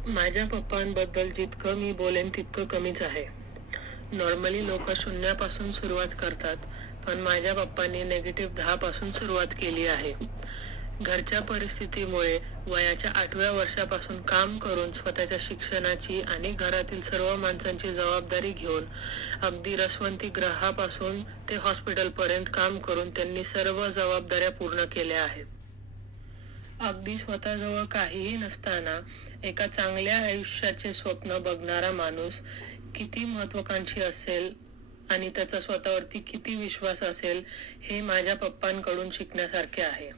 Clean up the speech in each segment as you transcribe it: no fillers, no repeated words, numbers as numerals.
माझ्या पप्पांबद्दल जितकं मी बोलेन तितकं कमीच आहे. नॉर्मली लोक शून्यापासून सुरुवात करतात, पण माझ्या पप्पांनी नेगेटिव्ह 10 पासून सुरुवात केली आहे. घरच्या परिस्थितीमुळे वयाच्या 8व्या वर्षापासून काम करून स्वतःच्या शिक्षणाची आणि घरातील सर्व माणसांची जबाबदारी घेऊन अगदी रसवंती ग्रहापासून ते हॉस्पिटलपर्यंत काम करून त्यांनी सर्व जबाबदाऱ्या पूर्ण केल्या आहेत. अगदी स्वतःजवळ काहीही नसताना एका चांगल्या आयुष्याचे स्वप्न बघणारा माणूस किती महत्वाकांक्षी असेल आणि त्याचा स्वतःवरती किती विश्वास असेल हे माझ्या पप्पांकडून शिकण्यासारखे आहे.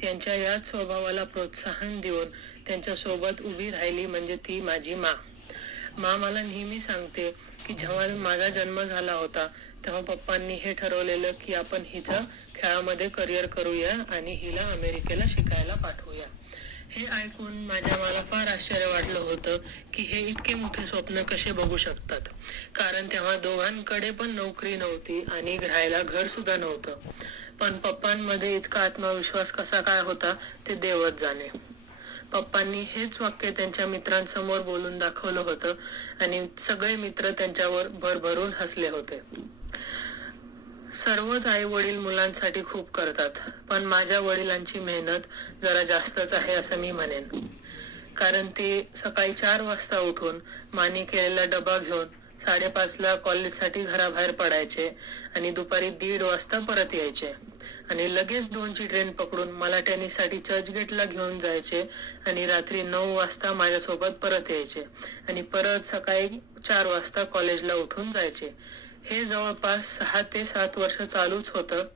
त्यांच्या याच स्वभावाला प्रोत्साहन देऊन त्यांच्यासोबत उभी राहिली म्हणजे ती माझी मा. मला नेहमी सांगते की जेव्हा माझा जन्म झाला होता तेव्हा पप्पांनी हे ठरवलेलं की आपण हिचं खेळामध्ये करिअर करूया आणि हिला अमेरिकेला शिकायला पाठवूया. हे ऐकून मला फार आश्चर्य वाटलं होतं की हे इतके मोठे स्वप्न कसे बघू शकतात, कारण तेव्हा दोघांकडे पण नोकरी नव्हती आणि राहायला घर सुद्धा नव्हतं. पण पप्पांमध्ये इतका आत्मविश्वास कसा काय होता ते देवच जाणे. पप्पांनी हेच वाक्य त्यांच्या मित्रांसमोर बोलून दाखवलं होतं आणि सगळे मित्र त्यांच्यावर भरभरून हसले होते. सर्वच आई वडील मुलांसाठी खूप करतात, पण माझ्या वडिलांची मेहनत जरा जास्तच आहे असं मी म्हणेन. कारण ते सकाळी 4 वाजता उठून मानी केलेला डबा घेऊन 5:30ला कॉलेजसाठी घराबाहेर पडायचे आणि दुपारी 1:30 वाजता परत यायचे आणि लगेच 2ची ट्रेन पकडून मला टेनिससाठी चर्चगेटला घेऊन जायचे आणि रात्री 9 वाजता माझ्यासोबत परत यायचे आणि परत सकाळी 4 वाजता कॉलेजला उठून जायचे. हे जवळपास 6 ते 7 वर्ष चालूच होतं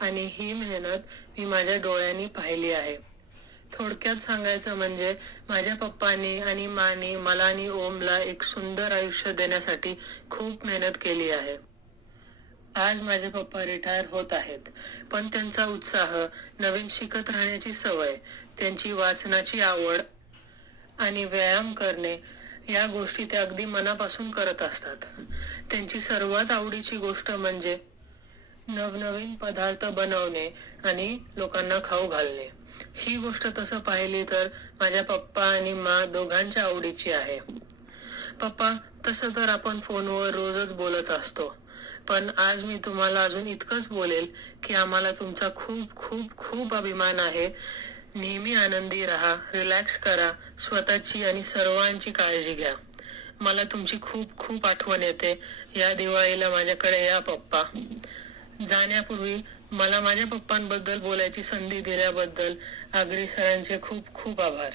आणि ही मेहनत मी माझ्या डोळ्यांनी पाहिली आहे. थोडक्यात सांगायचं म्हणजे माझ्या पप्पांनी आणि मानी मला आणि ओमला एक सुंदर आयुष्य देण्यासाठी खूप मेहनत केली आहे. आज माझे पप्पा रिटायर होत आहेत, पण त्यांचा उत्साह, नवीन शिकत राहण्याची सवय, त्यांची वाचनाची आवड आणि व्यायाम करणे या गोष्टी ते अगदी मनापासून करत असतात. त्यांची सर्वात आवडीची गोष्ट म्हणजे नवनवीन पदार्थ बनवणे आणि लोकांना खाऊ घालणे. ही गोष्ट तसं पाहिली तर माझ्या पप्पा आणि दोघांच्या आवडीची आहे. पप्पा, तसं तर आपण फोनवर रोजच बोलत असतो, पण आज मी तुम्हाला अजून इतकंच बोलेल की आम्हाला तुमचा खूप खूप खूप अभिमान आहे. नेहमी आनंदी राहा, रिलॅक्स करा, स्वतःची आणि सर्वांची काळजी घ्या. मला तुमची खूप खूप आठवण येते. या दिवाळीला माझ्याकडे या पप्पा. जाण्यापूर्वी मला माझ्या पप्पांबद्दल बोलायची संधी दिल्याबद्दल आगरी सरांचे खूप खूप आभार.